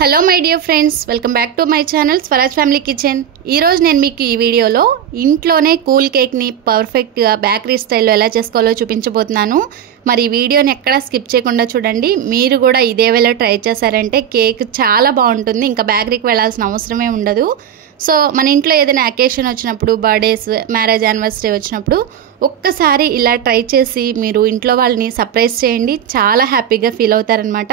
Hello my dear friends, welcome back to my channel Swaraj family kitchen. ఈరోజు నేను మీకు ఈ వీడియోలో ఇంట్లోనే కూల్ కేక్ని పర్ఫెక్ట్గా బేకరీ స్టైల్లో ఎలా చేసుకోవాలో చూపించబోతున్నాను. మరి ఈ వీడియోని ఎక్కడా స్కిప్ చేయకుండా చూడండి. మీరు కూడా ఇదే వేళ ట్రై చేశారంటే కేక్ చాలా బాగుంటుంది, ఇంకా బేకరీకి వెళ్ళాల్సిన అవసరమే ఉండదు. సో మన ఇంట్లో ఏదైనా అకేషన్ వచ్చినప్పుడు, బర్త్డేస్, మ్యారేజ్ యానివర్సరీ వచ్చినప్పుడు ఒక్కసారి ఇలా ట్రై చేసి మీరు ఇంట్లో వాళ్ళని సర్ప్రైజ్ చేయండి, చాలా హ్యాపీగా ఫీల్ అవుతారనమాట.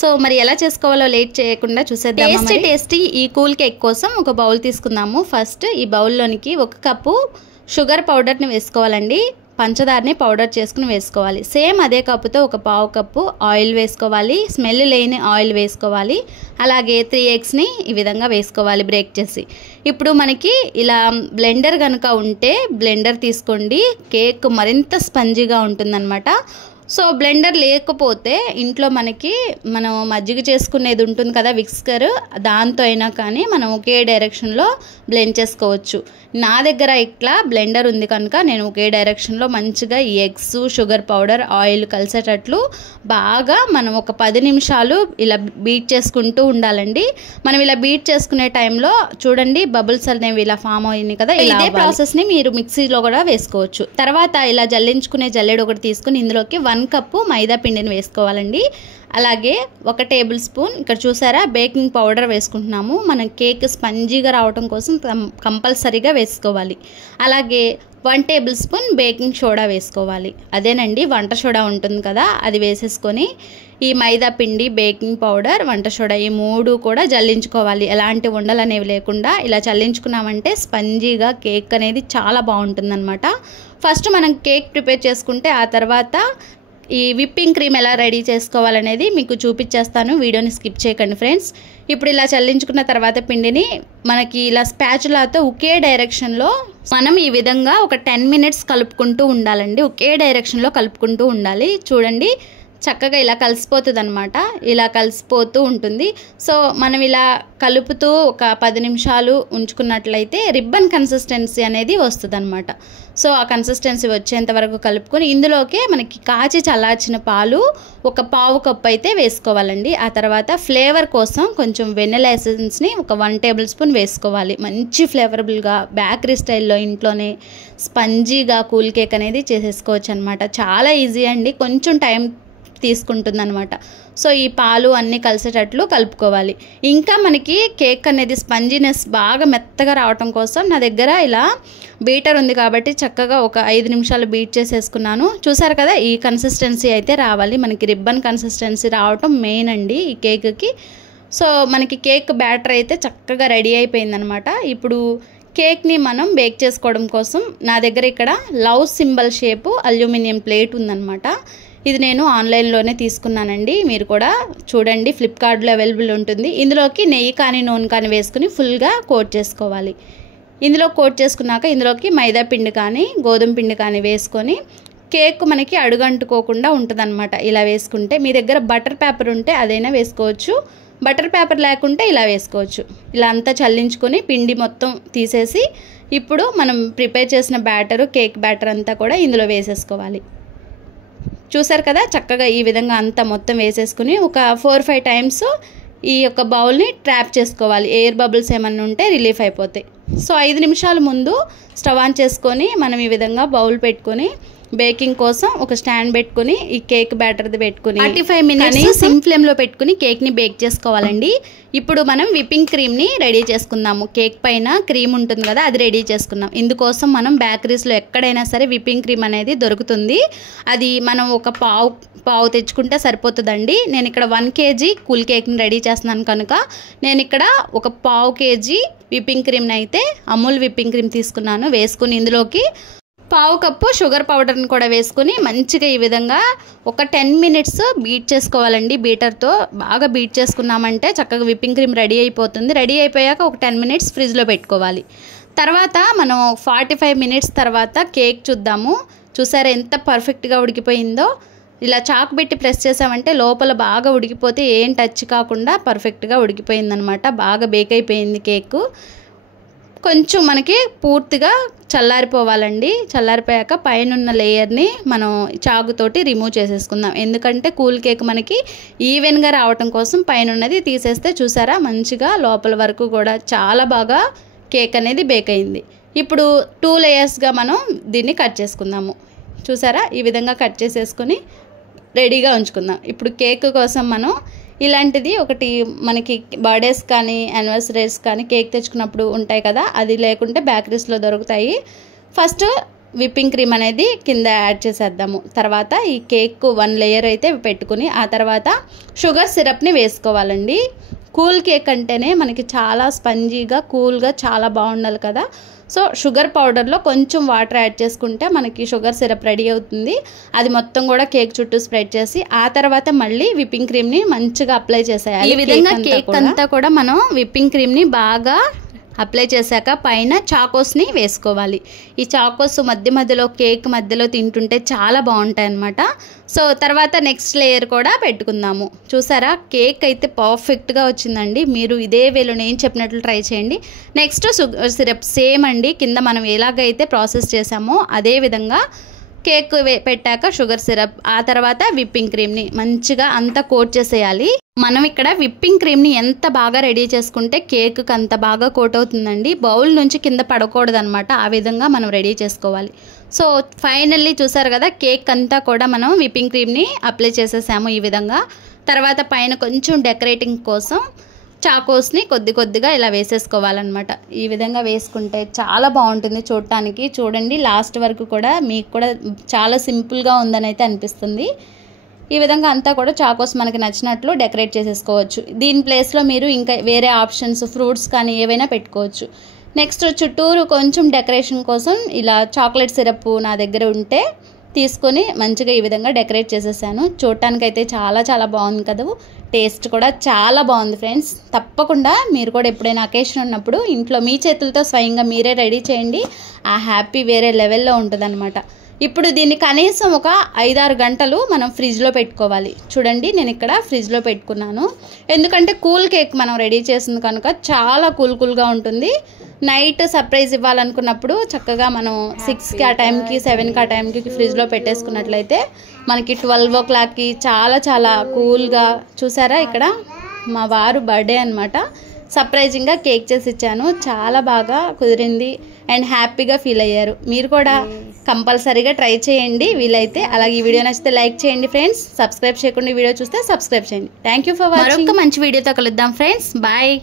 సో మరి ఎలా చేసుకోవాలో లేట్ చేయకుండా చూసేద్దాం. టేస్టీ ఈ కూల్ కేక్ కోసం ఒక బౌల్ తీసుకుందాము. ఫస్ట్ ఈ బౌల్లోనికి 1 కప్పు షుగర్ పౌడర్ని వేసుకోవాలండి. పంచదారని పౌడర్ చేసుకుని వేసుకోవాలి. సేమ్ అదే కప్పుతో 1/2 కప్పు ఆయిల్ వేసుకోవాలి. స్మెల్ లేని ఆయిల్ వేసుకోవాలి. అలాగే 3 ఎగ్స్ని ఈ విధంగా వేసుకోవాలి బ్రేక్ చేసి. ఇప్పుడు మనకి ఇలా బ్లెండర్ కనుక ఉంటే బ్లెండర్ తీసుకోండి, కేక్ మరింత స్పంజీగా ఉంటుందన్నమాట. సో బ్లెండర్ లేకపోతే ఇంట్లో మనం మజ్జిగ చేసుకునేది ఉంటుంది కదా, విక్స్కర్, దాంతో అయినా కానీ మనం ఒకే డైరెక్షన్లో బ్లెండ్ చేసుకోవచ్చు. నా దగ్గర ఇట్లా బ్లెండర్ ఉంది కనుక నేను ఒకే డైరెక్షన్లో మంచిగా ఈ ఎగ్స్, షుగర్ పౌడర్, ఆయిల్ కలిసేటట్లు బాగా మనం ఒక 10 నిమిషాలు ఇలా బీట్ చేసుకుంటూ ఉండాలండి. మనం ఇలా బీట్ చేసుకునే టైంలో చూడండి బబుల్స్ అనేవి ఇలా ఫామ్ అయ్యింది కదా, ఇదే ప్రాసెస్ని మీరు మిక్సీలో కూడా వేసుకోవచ్చు. తర్వాత ఇలా జల్లించుకునే జల్లెడ ఒకటి తీసుకుని ఇందులోకి 1 కప్పు మైదా పిండిని వేసుకోవాలండి. అలాగే 1 టేబుల్ స్పూన్ ఇక్కడ చూసారా బేకింగ్ పౌడర్ వేసుకుంటున్నాము. మనం కేక్ స్పంజీగా రావడం కోసం కంపల్సరీగా వేసుకోవాలి. అలాగే 1 టేబుల్ స్పూన్ బేకింగ్ సోడా వేసుకోవాలి. అదేనండి వంట సోడా ఉంటుంది కదా, అది వేసేసుకొని ఈ మైదా పిండి, బేకింగ్ పౌడర్, వంట సోడా ఈ 3 కూడా జల్లించుకోవాలి. ఎలాంటి ఉండలు అనేవి లేకుండా ఇలా చల్లించుకున్నామంటే స్పంజీగా కేక్ అనేది చాలా బాగుంటుందన్నమాట. ఫస్ట్ మనం కేక్ ప్రిపేర్ చేసుకుంటే ఆ తర్వాత ఈ విప్పింగ్ క్రీమ్ ఎలా రెడీ చేసుకోవాలనేది మీకు చూపించేస్తాను. వీడియోని స్కిప్ చేయకండి ఫ్రెండ్స్. ఇప్పుడు ఇలా చల్లించుకున్న తర్వాత పిండిని మనకి ఇలా స్పాచులాతో ఒకే డైరెక్షన్లో మనం ఈ విధంగా ఒక 10 మినిట్స్ కలుపుకుంటూ ఉండాలండి. ఒకే డైరెక్షన్లో కలుపుకుంటూ ఉండాలి. చూడండి చక్కగా ఇలా కలిసిపోతుంది అనమాట, ఇలా కలిసిపోతూ ఉంటుంది. సో మనం ఇలా కలుపుతూ ఒక 10 నిమిషాలు ఉంచుకున్నట్లయితే రిబ్బన్ కన్సిస్టెన్సీ అనేది వస్తుంది అనమాట. సో ఆ కన్సిస్టెన్సీ వచ్చేంత వరకు కలుపుకొని ఇందులోకే మనకి కాచి చల్లార్చిన పాలు 1/4 కప్పు అయితే వేసుకోవాలండి. ఆ తర్వాత ఫ్లేవర్ కోసం కొంచెం వెనిలా ఎసెన్స్ని 1 టేబుల్ స్పూన్ వేసుకోవాలి. మంచి ఫ్లేవరబుల్గా బేకరీ స్టైల్లో ఇంట్లోనే స్పంజీగా కూల్ కేక్ అనేది చేసేసుకోవచ్చు అనమాట. చాలా ఈజీ అండి, కొంచెం టైం తీసుకుంటుందన్నమాట. సో ఈ పాలు అన్నీ కలిసేటట్లు కలుపుకోవాలి. ఇంకా మనకి కేక్ అనేది స్పంజీనెస్ బాగా మెత్తగా రావటం కోసం నా దగ్గర ఇలా బీటర్ ఉంది కాబట్టి చక్కగా ఒక 5 నిమిషాలు బీట్ చేసేసుకున్నాను. చూసారు కదా, ఈ కన్సిస్టెన్సీ అయితే రావాలి. మనకి రిబ్బన్ కన్సిస్టెన్సీ రావటం మెయిన్ అండి ఈ కేక్కి. సో మనకి కేక్ బ్యాటర్ అయితే చక్కగా రెడీ అయిపోయిందనమాట. ఇప్పుడు కేక్ని మనం బేక్ చేసుకోవడం కోసం నా దగ్గర ఇక్కడ love symbol shape aluminium plate ఉందన్నమాట. ఇది నేను ఆన్లైన్లోనే తీసుకున్నానండి. మీరు కూడా చూడండి, ఫ్లిప్కార్ట్లో అవైలబుల్ ఉంటుంది. ఇందులోకి నెయ్యి కానీ నూనె కానీ వేసుకుని ఫుల్గా కోట్ చేసుకోవాలి. ఇందులో కోట్ చేసుకున్నాక ఇందులోకి మైదా పిండి కానీ గోధుమ పిండి కానీ వేసుకొని కేక్ మనకి అడుగంటుకోకుండా ఉంటుందన్నమాట. ఇలా వేసుకుంటే మీ దగ్గర బటర్ పేపర్ ఉంటే అదైనా వేసుకోవచ్చు, బటర్ పేపర్ లేకుంటే ఇలా వేసుకోవచ్చు. ఇలా అంతా చల్లించుకొని పిండి మొత్తం తీసేసి ఇప్పుడు మనం ప్రిపేర్ చేసిన బ్యాటరు, కేక్ బ్యాటర్ అంతా కూడా ఇందులో వేసేసుకోవాలి. చూసారు కదా, చక్కగా ఈ విధంగా అంతా మొత్తం వేసేసుకుని ఒక 4-5 టైమ్స్ ఈ యొక్క బౌల్ని ట్రాప్ చేసుకోవాలి. ఎయిర్ బబుల్స్ ఏమన్నా ఉంటే రిలీఫ్ అయిపోతాయి. సో 5 నిమిషాల ముందు స్టవ్ ఆన్ చేసుకొని మనం ఈ విధంగా బౌల్ పెట్టుకొని బేకింగ్ కోసం ఒక స్టాండ్ పెట్టుకుని ఈ కేక్ బ్యాటర్ది పెట్టుకుని 35 మినిట్స్ సిమ్ ఫ్లేమ్లో పెట్టుకుని కేక్ని బేక్ చేసుకోవాలండి. ఇప్పుడు మనం విప్పింగ్ క్రీమ్ని రెడీ చేసుకుందాము. కేక్ పైన క్రీమ్ ఉంటుంది కదా, అది రెడీ చేసుకుందాం. ఇందుకోసం మనం బేకరీస్లో ఎక్కడైనా సరే విప్పింగ్ క్రీమ్ అనేది దొరుకుతుంది. అది మనం ఒక పావు తెచ్చుకుంటే సరిపోతుందండి. నేను ఇక్కడ 1 kg కూల్ కేక్ని రెడీ చేస్తున్నాను కనుక నేను ఇక్కడ ఒక 1/2 kg విప్పింగ్ క్రీమ్ని అయితే అమూల్ విప్పింగ్ క్రీమ్ తీసుకున్నాను. వేసుకుని ఇందులోకి 1/2 కప్పు షుగర్ పౌడర్ని కూడా వేసుకుని మంచిగా ఈ విధంగా ఒక 10 మినిట్స్ బీట్ చేసుకోవాలండి. బీటర్తో బాగా బీట్ చేసుకున్నామంటే చక్కగా విప్పింగ్ క్రీమ్ రెడీ అయిపోతుంది. రెడీ అయిపోయాక ఒక 10 మినిట్స్ ఫ్రిడ్జ్లో పెట్టుకోవాలి. తర్వాత మనం 45 మినిట్స్ తర్వాత కేక్ చూద్దాము. చూసారా ఎంత పర్ఫెక్ట్గా ఉడికిపోయిందో. ఇలా చాకు పెట్టి ప్రెస్ చేసామంటే లోపల బాగా ఉడికిపోతే ఏం టచ్ కాకుండా పర్ఫెక్ట్గా ఉడికిపోయిందనమాట. బాగా బేక్ అయిపోయింది కేక్. కొంచెం మనకి పూర్తిగా చల్లారిపోవాలండి. చల్లారిపోయాక పైన ఉన్న లేయర్ని మనం చాకుతోటి రిమూవ్ చేసేసుకుందాం. ఎందుకంటే కూల్ కేక్ మనకి ఈవెన్గా రావటం కోసం పైన ఉన్నది తీసేస్తే చూసారా మంచిగా లోపల వరకు కూడా చాలా బాగా కేక్ అనేది బేక్ అయింది. ఇప్పుడు 2 లేయర్స్గా మనం దీన్ని కట్ చేసుకుందాము. చూసారా ఈ విధంగా కట్ చేసేసుకొని రెడీగా ఉంచుకుందాం. ఇప్పుడు కేక్ కోసం మనం ఇలాంటిది ఒకటి మనకి బర్త్డేస్ కానీ యానివర్సరీస్ కానీ కేక్ తెచ్చుకున్నప్పుడు ఉంటాయి కదా, అది లేకుంటే బేకరీస్లో దొరుకుతాయి. ఫస్ట్ విప్పింగ్ క్రీమ్ అనేది కింద యాడ్ చేసేద్దాము. తర్వాత ఈ కేక్ 1 లేయర్ అయితే పెట్టుకుని ఆ తర్వాత షుగర్ సిరప్ని వేసుకోవాలండి. కూల్ కేక్ అంటేనే మనకి చాలా స్పంజీగా కూల్గా చాలా బాగుండాలి కదా. సో షుగర్ పౌడర్లో కొంచెం వాటర్ యాడ్ చేసుకుంటే మనకి షుగర్ సిరప్ రెడీ అవుతుంది. అది మొత్తం కూడా కేక్ చుట్టూ స్ప్రెడ్ చేసి ఆ తర్వాత మళ్ళీ విప్పింగ్ క్రీమ్ని మంచిగా అప్లై చేసేయాలి. ఈ విధంగా కేక్ అంతా కూడా మనం విప్పింగ్ క్రీమ్ని బాగా అప్లై చేశాక పైన చాకోస్ని వేసుకోవాలి. ఈ చాకోస్ మధ్య మధ్యలో కేక్ మధ్యలో తింటుంటే చాలా బాగుంటాయి అన్నమాట. సో తర్వాత నెక్స్ట్ లేయర్ కూడా పెట్టుకుందాము. చూసారా కేక్ అయితే పర్ఫెక్ట్గా వచ్చిందండి. మీరు ఇదే వేలో నేను చెప్పినట్లు ట్రై చేయండి. నెక్స్ట్ షుగర్ సిరప్ సేమ్ అండి. కింద మనం ఎలాగైతే ప్రాసెస్ చేసామో అదే విధంగా కేక్ పెట్టాక షుగర్ సిరప్ ఆ తర్వాత విప్పింగ్ క్రీమ్ని మంచిగా అంతా కోట్ చేసేయాలి. మనం ఇక్కడ విప్పింగ్ క్రీమ్ని ఎంత బాగా రెడీ చేసుకుంటే కేక్కి అంత బాగా కోట్ అవుతుందండి. బౌల్ నుంచి కింద పడకూడదు అనమాట. ఆ విధంగా మనం రెడీ చేసుకోవాలి. సో ఫైనల్లీ చూసారు కదా కేక్ అంతా కూడా మనం విప్పింగ్ క్రీమ్ని అప్లై చేసేసాము ఈ విధంగా. తర్వాత పైన కొంచెం డెకరేటింగ్ కోసం చాకోస్ని కొద్ది కొద్దిగా ఇలా వేసేసుకోవాలన్నమాట. ఈ విధంగా వేసుకుంటే చాలా బాగుంటుంది చూడటానికి. చూడండి లాస్ట్ వరకు కూడా మీకు కూడా చాలా సింపుల్గా ఉందని అయితే అనిపిస్తుంది. ఈ విధంగా అంతా కూడా చాకోస్ మనకి నచ్చినట్లు డెకరేట్ చేసేసుకోవచ్చు. దీని ప్లేస్లో మీరు ఇంకా వేరే ఆప్షన్స్ ఫ్రూట్స్ కానీ ఏవైనా పెట్టుకోవచ్చు. నెక్స్ట్ చుట్టూరు కొంచెం డెకరేషన్ కోసం ఇలా చాక్లెట్ సిరప్ నా దగ్గర ఉంటే తీసుకొని మంచిగా ఈ విధంగా డెకరేట్ చేసేసాను. చూడటానికైతే చాలా చాలా బాగుంది కదా. టేస్ట్ కూడా చాలా బాగుంది ఫ్రెండ్స్. తప్పకుండా మీరు కూడా ఎప్పుడైనా అకేషన్ ఉన్నప్పుడు ఇంట్లో మీ చేతులతో స్వయంగా మీరే రెడీ చేయండి. ఆ హ్యాపీ వేరే లెవెల్లో ఉంటుందన్నమాట. ఇప్పుడు దీన్ని కనీసం ఒక 5-6 గంటలు మనం ఫ్రిడ్జ్లో పెట్టుకోవాలి. చూడండి నేను ఇక్కడ ఫ్రిడ్జ్లో పెట్టుకున్నాను. ఎందుకంటే కూల్ కేక్ మనం రెడీ చేసింది కనుక చాలా కూల్గా ఉంటుంది. నైట్ సర్ప్రైజ్ ఇవ్వాలనుకున్నప్పుడు చక్కగా మనం 6కి ఆ టైంకి 7కి ఆ టైంకి ఫ్రిడ్జ్లో పెట్టేసుకున్నట్లయితే మనకి 12 o'clockకి చాలా చాలా కూల్గా. చూసారా ఇక్కడ మా వారు బర్త్డే అనమాట. సర్ప్రైజింగ్గా కేక్ చేసి ఇచ్చాను. చాలా బాగా కుదిరింది అండ్ హ్యాపీగా ఫీల్ అయ్యారు. మీరు కూడా కంపల్సరీగా ట్రై చేయండి వీలైతే. అలాగే ఈ వీడియో నచ్చితే లైక్ చేయండి ఫ్రెండ్స్. సబ్స్క్రైబ్ చేయకుండా వీడియో చూస్తే సబ్స్క్రైబ్ చేయండి. Thank you for watching. మరొక మంచి వీడియోతో కలుద్దాం ఫ్రెండ్స్. బాయ్.